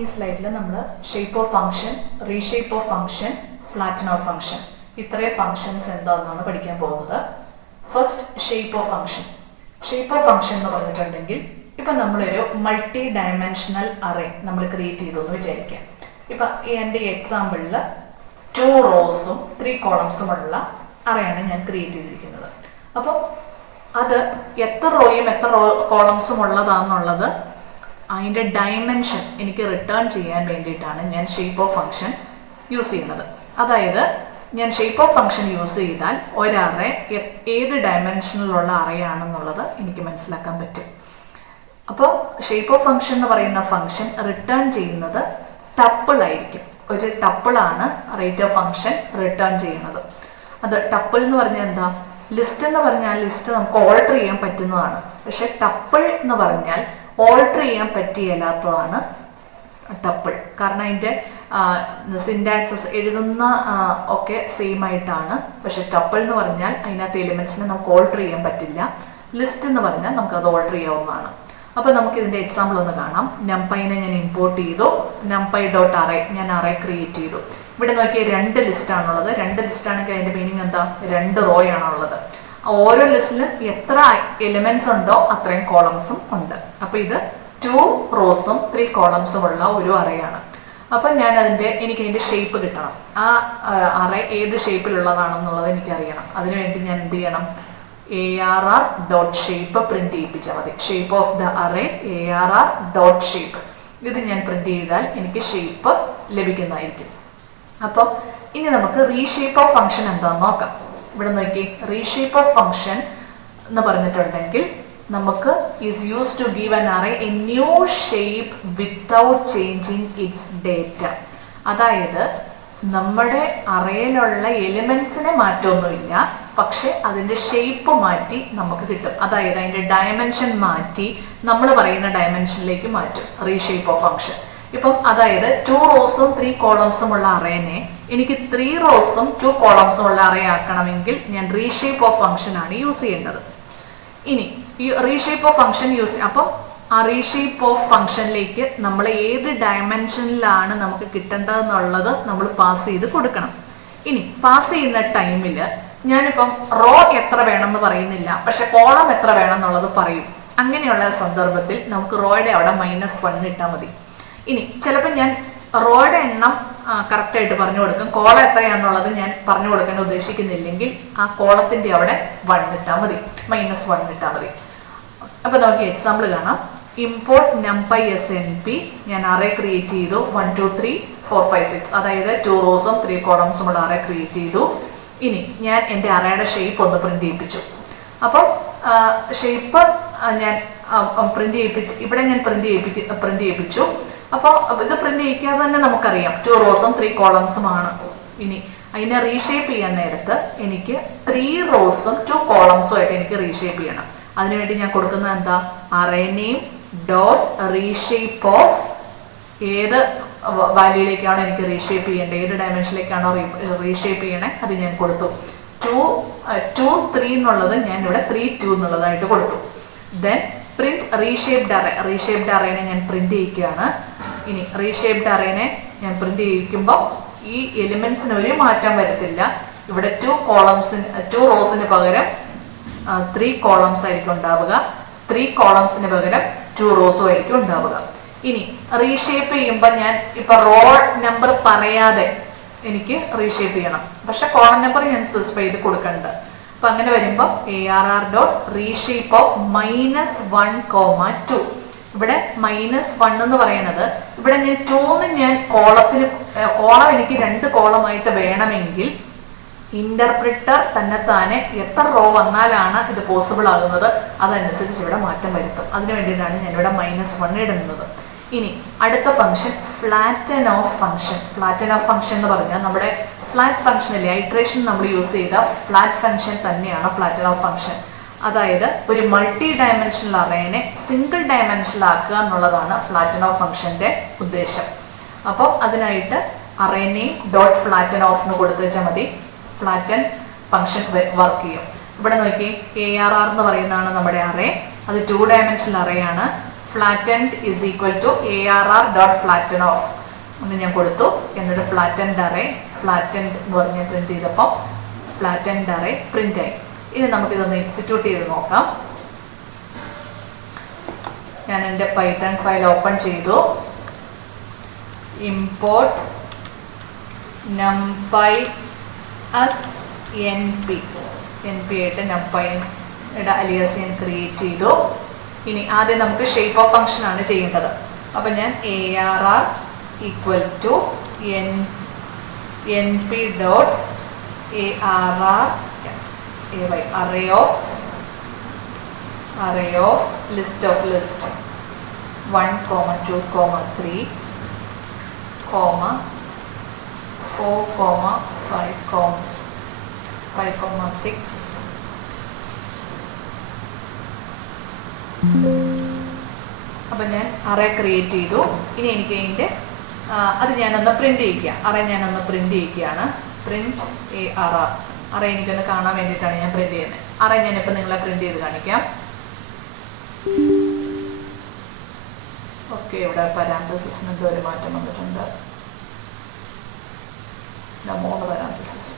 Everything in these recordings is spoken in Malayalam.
ഈ സ്ലൈഡിൽ നമ്മൾ shape of function, reshape of function, flatten of function ഇത്രയും ഫംഗ്ഷൻസ് എന്താണെന്നാണ് പഠിക്കാൻ പോകുന്നത്. First shape of function. Shape of function എന്ന് പറഞ്ഞിട്ടുണ്ടെങ്കിൽ ഇപ്പം നമ്മളൊരു മൾട്ടി ഡയമെൻഷണൽ അറേ നമ്മൾ ക്രിയേറ്റ് ചെയ്തു എന്ന് വിചാരിക്കാം. ഇപ്പം എൻ്റെ എക്സാമ്പിളിൽ 2 റോസും 3 കോളംസുമുള്ള അറയാണ് ഞാൻ ക്രിയേറ്റ് ചെയ്തിരിക്കുന്നത്. അപ്പോൾ അത് എത്ര റോയും എത്ര കോളംസും ഉള്ളതാണെന്നുള്ളത് അതിൻ്റെ ഡയമെൻഷൻ എനിക്ക് റിട്ടേൺ ചെയ്യാൻ വേണ്ടിയിട്ടാണ് ഞാൻ ഷേപ്പ് ഓഫ് ഫംഗ്ഷൻ യൂസ് ചെയ്യുന്നത്. അതായത് ഞാൻ ഷേപ്പ് ഓഫ് ഫംഗ്ഷൻ യൂസ് ചെയ്താൽ ഒരറേ ഏത് ഡയമെൻഷനിലുള്ള അറയാണെന്നുള്ളത് എനിക്ക് മനസ്സിലാക്കാൻ പറ്റും. അപ്പോൾ ഷേപ്പ് ഓഫ് ഫംഗ്ഷൻ എന്ന് പറയുന്ന ഫംഗ്ഷൻ റിട്ടേൺ ചെയ്യുന്നത് ടപ്പിൾ ആയിരിക്കും. ഒരു ടപ്പിളാണ് റേറ്റ് ഓഫ് ഫംഗ്ഷൻ റിട്ടേൺ ചെയ്യുന്നത്. അത് ടപ്പിൾ എന്ന് പറഞ്ഞാൽ എന്താ? ലിസ്റ്റ് എന്ന് പറഞ്ഞാൽ ലിസ്റ്റ് നമുക്ക് ഓൾട്ടർ ചെയ്യാൻ പറ്റുന്നതാണ്. പക്ഷെ ടപ്പിൾ എന്ന് പറഞ്ഞാൽ ഓൾട്ടർ ചെയ്യാൻ പറ്റിയല്ലാത്തതാണ് ടപ്പിൾ. കാരണം അതിൻ്റെ സിൻടാക്സസ് എഴുതുന്ന ഒക്കെ സെയിം ആയിട്ടാണ്. പക്ഷെ ടപ്പിൾ എന്ന് പറഞ്ഞാൽ അതിനകത്ത് എലിമെൻസിനെ നമുക്ക് ഓൾട്ടർ ചെയ്യാൻ പറ്റില്ല. ലിസ്റ്റ് എന്ന് പറഞ്ഞാൽ നമുക്കത് ഓൾട്ടർ ചെയ്യാവുന്നതാണ്. അപ്പോൾ നമുക്ക് ഇതിൻ്റെ എക്സാമ്പിൾ ഒന്ന് കാണാം. നംപൈനെ ഞാൻ ഇമ്പോർട്ട് ചെയ്തു. നംപൈ ഡോട്ട് അറേ ഞാൻ അറേ ക്രിയേറ്റ് ചെയ്തു. ഇവിടെ നോക്കിയാൽ 2 ലിസ്റ്റാണുള്ളത്. 2 ലിസ്റ്റാണെങ്കിൽ അതിൻ്റെ മീനിങ് എന്താ? 2 റോ ആണുള്ളത്. ഓരോ ലിസ്റ്റിലും എത്ര എലിമെന്റ്സ് ഉണ്ടോ അത്രയും കോളംസും ഉണ്ട്. അപ്പോൾ ഇത് 2 റോസും 3 കോളംസും ഉള്ള ഒരു അറേയാണ്. അപ്പം എനിക്ക് അതിൻ്റെ ഷേപ്പ് കിട്ടണം. ആ അറേ ഏത് ഷേപ്പിലുള്ളതാണെന്നുള്ളത് എനിക്കറിയണം. അതിനുവേണ്ടി ഞാൻ എന്ത് ചെയ്യണം? ARR ഡോട്ട് ഷേപ്പ് പ്രിന്റ് ചെയ്യിപ്പിച്ചാൽ മതി. Shape of the array ARR dot shape. ഇത് ഞാൻ പ്രിന്റ് ചെയ്താൽ എനിക്ക് ഷേപ്പ് ലഭിക്കുന്നതായിരിക്കും. അപ്പം ഇനി നമുക്ക് റീഷേപ്പ് ഓഫ് ഫംഗ്ഷൻ എന്താണെന്ന് നോക്കാം. ഇവിടെ നോക്കി, റീഷേപ്പ് ഓഫ് ഫംഗ്ഷൻ എന്ന് പറഞ്ഞിട്ടുണ്ടെങ്കിൽ നമുക്ക് is used to give an array a new shape without changing its data. അതായത് നമ്മുടെ അറേയിലുള്ള എലിമെന്റ്സിനെ മാറ്റമൊന്നുമില്ല, പക്ഷെ അതിൻ്റെ ഷേപ്പ് മാറ്റി നമുക്ക് കിട്ടും. അതായത് അതിൻ്റെ ഡയമെൻഷൻ മാറ്റി നമ്മൾ പറയുന്ന ഡയമെൻഷനിലേക്ക് മാറ്റും റീഷേപ്പ് ഓഫ് ഫംഗ്ഷൻ. ഇപ്പം അതായത് 2 റോസും 3 കോളംസും ഉള്ള അറേനെ എനിക്ക് 3 റോസും 2 കോളംസും ഉള്ള അറേ ആക്കണമെങ്കിൽ ഞാൻ റീഷേപ്പ് ഓഫ് ഫംഗ്ഷൻ ആണ് യൂസ് ചെയ്യേണ്ടത്. ഇനി ഈ റീഷേപ്പ് ഓഫ് ഫംഗ്ഷൻ അപ്പം ആ റീഷേപ്പ് ഓഫ് ഫംഗ്ഷനിലേക്ക് നമ്മൾ ഏത് ഡയമെൻഷനിലാണ് നമുക്ക് കിട്ടേണ്ടതെന്നുള്ളത് നമ്മൾ പാസ് ചെയ്ത് കൊടുക്കണം. ഇനി പാസ് ചെയ്യുന്ന ടൈമിൽ ഞാനിപ്പം റോ എത്ര വേണമെന്ന് പറയുന്നില്ല, പക്ഷെ കോളം എത്ര വേണം എന്നുള്ളത് പറയും. അങ്ങനെയുള്ള സന്ദർഭത്തിൽ നമുക്ക് റോയുടെ അവിടെ -1 ഇട്ടാൽ മതി. ഇനി ചിലപ്പോൾ ഞാൻ റോയുടെ എണ്ണം കറക്റ്റായിട്ട് പറഞ്ഞു കൊടുക്കും. കോളം എത്രയാണെന്നുള്ളത് ഞാൻ പറഞ്ഞു കൊടുക്കാൻ ഉദ്ദേശിക്കുന്നില്ലെങ്കിൽ ആ കോളത്തിൻ്റെ അവിടെ 1 ഇട്ടാൽ മതി, -1 ഇട്ടാൽ മതി. അപ്പോൾ നമുക്ക് എക്സാമ്പിൾ കാണാം. Import numpy snp. ഞാൻ അറേ ക്രിയേറ്റ് ചെയ്തു. 1 2 3 4 5 6 അതായത് 2 റോസും 3 കോളംസും ഉള്ള അറേ ക്രിയേറ്റ് ചെയ്തു. ഇനി ഞാൻ എൻ്റെ അറേയുടെ ഷേപ്പ് ഒന്ന് പ്രിന്റ് ചെയ്യിപ്പിച്ചു. അപ്പം ഷേപ്പ് ഞാൻ പ്രിന്റ് ചെയ്യിപ്പിച്ച് ഇവിടെ ഞാൻ പ്രിന്റ് ചെയ്യിപ്പിച്ചു. അപ്പോൾ ഇത് പ്രിന്റ് ചെയ്യിക്കാതെ തന്നെ നമുക്കറിയാം 2 റോസും 3 കോളംസുമാണ്. ഇനി അതിനെ റീഷേപ്പ് ചെയ്യാൻ നേരത്ത് എനിക്ക് 3 റോസും 2 കോളംസും ആയിട്ട് എനിക്ക് റീഷേപ്പ് ചെയ്യണം. അതിനുവേണ്ടി ഞാൻ കൊടുക്കുന്നത് എന്താ? Array name dot reshape of ഏത് വാല്യൂയിലേക്കാണോ എനിക്ക് റീഷേപ്പ് ചെയ്യേണ്ടത്, ഏത് ഡയമെൻഷനിലേക്കാണോ റീഷേപ്പ് ചെയ്യണേ അത് ഞാൻ കൊടുത്തു. 2 3 എന്നുള്ളത് ഞാൻ ഇവിടെ 3 2 എന്നുള്ളതായിട്ട് കൊടുത്തു. Then print reshaped array. Reshaped അറേനെ ഞാൻ പ്രിന്റ് ചെയ്യിക്കുകയാണ്. ഇനി റീഷേപ്ഡ് അറേനെ ഞാൻ പ്രിന്റ് ചെയ്യിക്കുമ്പോൾ ഈ എലിമെന്റ്സിന് ഒരു മാറ്റം വരത്തില്ല. ഇവിടെ 2 റോസിന് പകരം 3 കോളംസ് ആയിരിക്കും ഉണ്ടാവുക. 3 കോളംസിന് പകരം 2 റോസും ആയിരിക്കും ഉണ്ടാവുക. ഇനി റീഷേപ്പ് ചെയ്യുമ്പോൾ ഞാൻ ഇപ്പൊ റോ നമ്പർ പറയാതെ എനിക്ക് റീഷേപ്പ് ചെയ്യണം, പക്ഷെ കോളം നമ്പർ ഞാൻ സ്പെസിഫൈ ചെയ്ത് കൊടുക്കേണ്ടത്. അപ്പൊ അങ്ങനെ വരുമ്പോൾ ARR ഡോട്ട് റീഷേപ്പ് ഓഫ് -1, 2. ഇവിടെ -1 എന്ന് പറയുന്നത് ഇവിടെ ഞാൻ 2 ഞാൻ കോളം എനിക്ക് 2 കോളമായിട്ട് വേണമെങ്കിൽ ഇന്റർപ്രിറ്റർ തന്നെത്താനെ എത്ര റോ വന്നാലാണ് ഇത് പോസിബിൾ ആകുന്നത് അതനുസരിച്ച് ഇവിടെ മാറ്റം വരുത്തും. അതിന് വേണ്ടിയിട്ടാണ് ഞാൻ ഇവിടെ -1 ഇടുന്നത്. ഇനി അടുത്ത function flatten of function. Flatten of function എന്ന് പറഞ്ഞാൽ നമ്മുടെ ഫ്ലാറ്റ് ഫംഗ്ഷനിലെ ഐട്രേഷൻ നമ്മൾ യൂസ് ചെയ്ത ഫ്ലാറ്റ് ഫംഗ്ഷൻ തന്നെയാണ് ഫ്ലാറ്റൻ ഓഫ് ഫംഗ്ഷൻ. അതായത് ഒരു മൾട്ടി ഡയമെൻഷണൽ അറേനെ സിംഗിൾ ഡയമെൻഷണൽ ആക്കുക എന്നുള്ളതാണ് ഫ്ലാറ്റൻ ഓഫ് ഫംഗ്ഷന്റെ ഉദ്ദേശം. അപ്പോൾ അതിനായിട്ട് array name dot flatten of എന്ന് കൊടുത്തു വെച്ചാൽ മതി. ഫ്ലാറ്റൻ ഫംഗ്ഷൻ വർക്ക് ചെയ്യും. ഇവിടെ നോക്കി ARR എന്ന് പറയുന്നതാണ് നമ്മുടെ അറേ. അത് 2 ഡയമെൻഷണൽ അറേ ആണ്. Flattened is equal to ARR dot flatten of എന്ന് ഞാൻ കൊടുത്തു. എന്നിട്ട് ഫ്ലാറ്റൻഡ് അറേ ഫ്ലാറ്റൻഡ് എന്ന് പറഞ്ഞ് പ്രിന്റ് ചെയ്തപ്പോൾ ഫ്ലാറ്റൻഡ് അറേ പ്രിന്റ് ആയി. ഇനി നമുക്കിതൊന്ന് എക്സിക്യൂട്ട് ചെയ്ത് നോക്കാം. ഞാൻ എൻ്റെ പൈത്തൺ ഫയൽ ഓപ്പൺ ചെയ്തു. ഇമ്പോർട്ട് numpy as np ആയിട്ട് numpyയുടെ അലിയാസ് ഞാൻ ക്രിയേറ്റ് ചെയ്തു. ഇനി ആദ്യം നമുക്ക് ഷേപ്പ് ഓഫ് ഫംഗ്ഷൻ ആണ് ചെയ്യേണ്ടത്. അപ്പം ഞാൻ ARR equal to np dot ARR array of list 1, 2, 3, 4, 5, 6. അപ്പം ഞാൻ അറേ ക്രിയേറ്റ് ചെയ്തു. ഇനി എനിക്ക് അതിൻ്റെ അത് ഞാനൊന്ന് പ്രിന്റ് ചെയ്യിക്കുക. അറേ ഞാനൊന്ന് പ്രിന്റ് ചെയ്യിക്കുകയാണ്. പ്രിന്റ് ARR അറേ എനിക്കൊന്ന് കാണാൻ വേണ്ടിയിട്ടാണ് ഞാൻ പ്രിന്റ് ചെയ്യുന്നത്. അറേ ഞാനിപ്പോൾ നിങ്ങളെ പ്രിന്റ് ചെയ്ത് കാണിക്കാം. ഓക്കെ, ഇവിടെ പരാന്തസിന് എന്തോ ഒരു മാറ്റം വന്നിട്ടുണ്ട്. 3 പരാന്തസിസ്.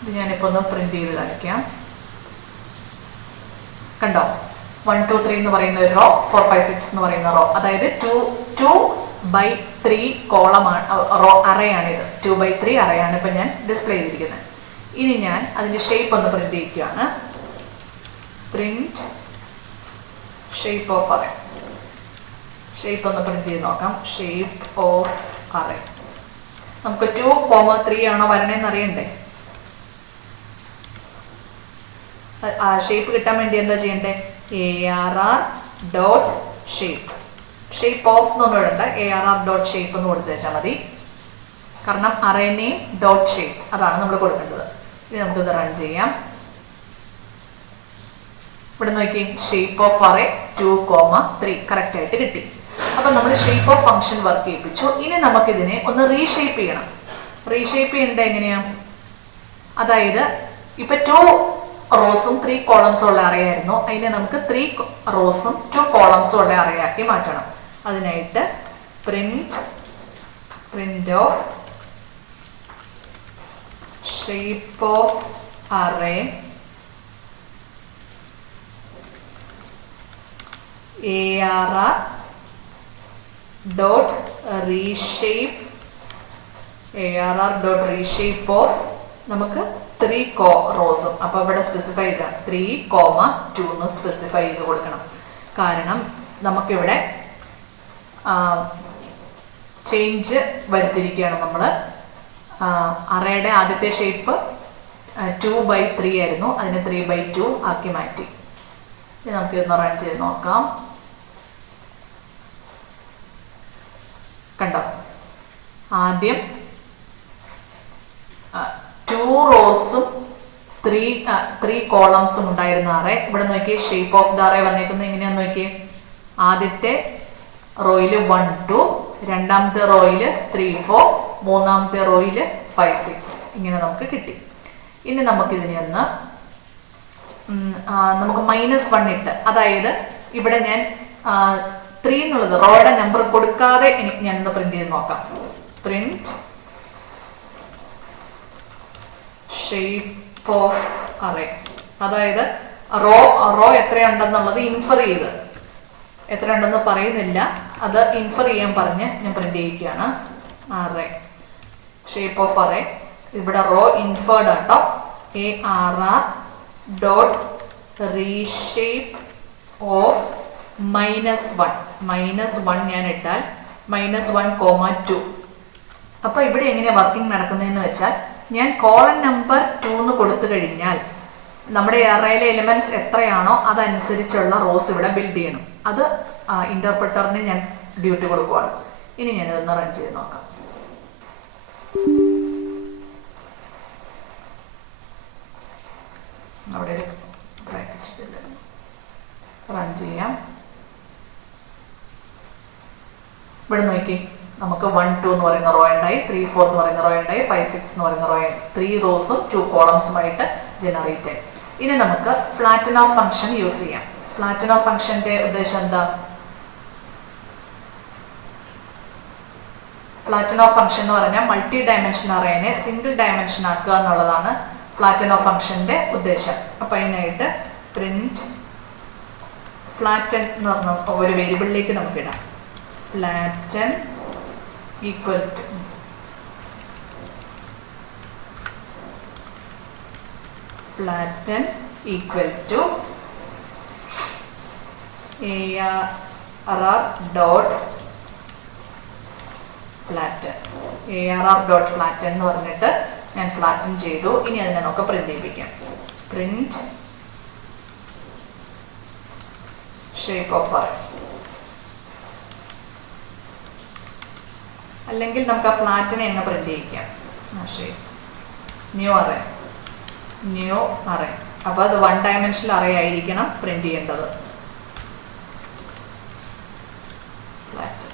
ഇത് ഞാനിപ്പോൾ ഒന്ന് പ്രിന്റ് ചെയ്ത് കാണിക്കാം. കണ്ടോ, 1, 2, 3 എന്ന് പറയുന്ന ഒരു റോ, 4, 5, 6 എന്ന് പറയുന്ന റോ, അതായത് 2/3 കോളമാണ് റോ അറേയാണിത്. 2/3 അറേയാണ് ഇപ്പം ഞാൻ ഡിസ്പ്ലേ ചെയ്തിരിക്കുന്നത്. ഇനി ഞാൻ അതിൻ്റെ ഷേപ്പ് ഒന്ന് പ്രിന്റ് ചെയ്യിക്കുകയാണ്. Print shape of array. Shape ഒന്ന് പ്രിന്റ് ചെയ്ത് നോക്കാം. ഷേപ്പ് ഓഫ് അറേ നമുക്ക് 2, 3 ആണോ വരണേന്ന് അറിയണ്ടേ? ആ ഷേപ്പ് കിട്ടാൻ വേണ്ടി എന്താ ചെയ്യണ്ടേ? ARR dot shape. Shape of എന്നൊന്നും ഇടണ്ട, ARR ഡോട്ട് ഷേപ്പ് എന്ന് കൊടുത്തു വെച്ചാൽ മതി. കാരണം അറേ നെയിം ഡോട്ട് ഷേപ്പ് അതാണ് നമ്മൾ കൊടുക്കേണ്ടത്. ഇനി നമുക്കിത് റൺ ചെയ്യാം. ഇവിടെ നോക്കി, ഷേപ്പ് ഓഫ് അറേ 2, 3 കറക്റ്റ് ആയിട്ട് കിട്ടി. അപ്പം നമ്മൾ ഷേപ്പ് ഓഫ് ഫംഗ്ഷൻ വർക്ക് ചെയ്യിപ്പിച്ചു. ഇനി നമുക്കിതിനെ ഒന്ന് റീഷേപ്പ് ചെയ്യണം. റീഷേപ്പ് ചെയ്യേണ്ടത് എങ്ങനെയാ? അതായത് ഇപ്പം 2 റോസും 3 കോളംസും ഉള്ള അറയായിരുന്നു. അതിനെ നമുക്ക് 3 റോസും 2 കോളംസും ഉള്ള അറയാക്കി മാറ്റണം. അതിനായിട്ട് print of shape of array ARR dot reshape of നമുക്ക് 3 റോസും. അപ്പോൾ ഇവിടെ സ്പെസിഫൈ ചെയ്താൽ 3,2 എന്ന് സ്പെസിഫൈ ചെയ്ത് കൊടുക്കണം. കാരണം നമുക്കിവിടെ ചേഞ്ച് വരുത്തിയിരിക്കുകയാണ്. നമ്മൾ അറേയുടെ ആദ്യത്തെ ഷേപ്പ് 2/3 ആയിരുന്നു, അതിനെ 3/2 ആക്കി മാറ്റി. ഇനി നമുക്കിതൊന്ന് റൺ ചെയ്ത് നോക്കാം. കണ്ടോ, ആദ്യം 2 റോസും 3 കോളംസും ഉണ്ടായിരുന്ന അറേ ഇവിടെ നോക്കിയേ. ഷേപ്പ് ഓഫ് ദ അറേ വന്നേക്കുന്നത് എങ്ങനെയാന്ന് നോക്കിയേ. ആദ്യത്തെ റോയിൽ 1, 2, രണ്ടാമത്തെ റോയിൽ 3, 4, മൂന്നാമത്തെ റോയിൽ 5, 6 ഇങ്ങനെ നമുക്ക് കിട്ടി. ഇനി നമുക്കിതിനെ ഒന്ന് നമുക്ക് -1 ഇട്ട്, അതായത് ഇവിടെ ഞാൻ 3 എന്നുള്ളത് റോയുടെ നമ്പർ കൊടുക്കാതെ ഞാനൊന്ന് പ്രിന്റ് ചെയ്ത് നോക്കാം. പ്രിന്റ് ഷേപ്പ് ഓഫ് അറേ, അതായത് റോ എത്രയുണ്ടെന്നുള്ളത് ഇൻഫർ ചെയ്ത്, എത്രയുണ്ടെന്ന് പറയുന്നില്ല, അത് ഇൻഫർ ചെയ്യാൻ പറഞ്ഞ് ഞാൻ പ്രിന്റ് ചെയ്യിക്കുകയാണ്. അറേ ഷേപ്പ് ഓഫ് അറേ, ഇവിടെ row inferred auto. ARR dot reshape of -1 ഞാൻ ഇട്ടാൽ -1,2. അപ്പോൾ ഇവിടെ എങ്ങനെയാണ് വർക്കിംഗ് നടക്കുന്നതെന്ന് വെച്ചാൽ, ഞാൻ കോളൻ നമ്പർ 2 എന്ന് കൊടുത്തു കഴിഞ്ഞാൽ നമ്മുടെ അറേയിലെ എലിമെന്റ്സ് എത്രയാണോ അതനുസരിച്ചുള്ള റോസ് ഇവിടെ ബിൽഡ് ചെയ്യണം. അത് ഇന്റർപ്രിറ്ററിന് ഞാൻ ഡ്യൂട്ടി കൊടുക്കുവാണ്. ഇനി ഞാനിതൊന്ന് റൺ ചെയ്ത് നോക്കാം. അവിടെ ഒരു ബ്രാക്കറ്റ് റൺ ചെയ്യാം. ഇവിടെ നോക്കി, നമുക്ക് 1, 2 എന്ന് പറയുന്ന റോ ഉണ്ടായി, 3, 4 എന്ന് പറയുന്ന റോ ഉണ്ടായി, 5, 6 എന്ന് പറയുന്ന റോ 3 റോസും 2 കോളംസുമായിട്ട് ജനറേറ്റ് ആയി. ഇനി നമുക്ക് ഫ്ലാറ്റൻ ഓഫ് ഫംഗ്ഷൻ യൂസ് ചെയ്യാം. ഫ്ലാറ്റൻ ഓഫ് ഫംഗ്ഷന്റെ ഉദ്ദേശം എന്താ? ഫ്ലാറ്റൻ ഓഫ് ഫംഗ്ഷൻ എന്ന് പറഞ്ഞാൽ മൾട്ടി ഡയമെൻഷൻ അറേനെ സിംഗിൾ ഡയമെൻഷൻ ആക്കുക എന്നുള്ളതാണ് ഫ്ലാറ്റൻ ഓഫ് ഫംഗ്ഷന്റെ ഉദ്ദേശം. അപ്പൊ അതിനായിട്ട് പ്രിന്റ് ഫ്ലാറ്റൻ എന്ന് പറഞ്ഞ ഒരു വേരിയബിളിലേക്ക് നമുക്ക് ഇടാം. Flatten equal to flatten equal to arr dot flatten. arr dot flatten എന്ന് പറഞ്ഞിട്ട് ഞാൻ ഫ്ലാറ്റൻ ചെയ്തു. ഇനി അതിനെ നമുക്ക് പ്രിന്റ് ചെയ്യിപ്പിക്കാം. Print shape of array. അല്ലെങ്കിൽ നമുക്ക് ആ ഫ്ലാറ്റിനെ എങ്ങനെ പ്രിന്റ് ചെയ്യിക്കാം? Shape new array. New array. അപ്പോൾ അത് 1 ഡയമെൻഷണൽ അറേ ആയിരിക്കണം പ്രിന്റ് ചെയ്യേണ്ടത്. ഫ്ലാറ്റ്.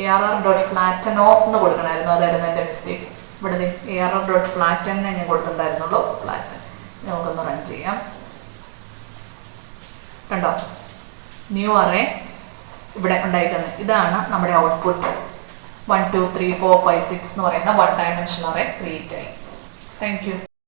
ARR.flatten off എന്ന് കൊടുക്കണമായിരുന്നു. അതായിരുന്നു എൻ്റെ മിസ്റ്റേക്ക്. ഇവിടെ ARR.flatten ഞാൻ കൊടുത്തിട്ടുണ്ടായിരുന്നുള്ളൂ. ഫ്ലാറ്റൻ. നമുക്കൊന്ന് റൺ ചെയ്യാം. കണ്ടോ, ന്യൂ അറേ ഇവിടെ ഉണ്ടായിരിക്കുന്നത്. ഇതാണ് നമ്മുടെ ഔട്ട്പുട്ട്. 1 2 3 4 5 6 എന്ന് പറയുന്ന 1 ഡയമെൻഷണൽ അറേ ക്രിയേറ്റ് ആയി. Thank you.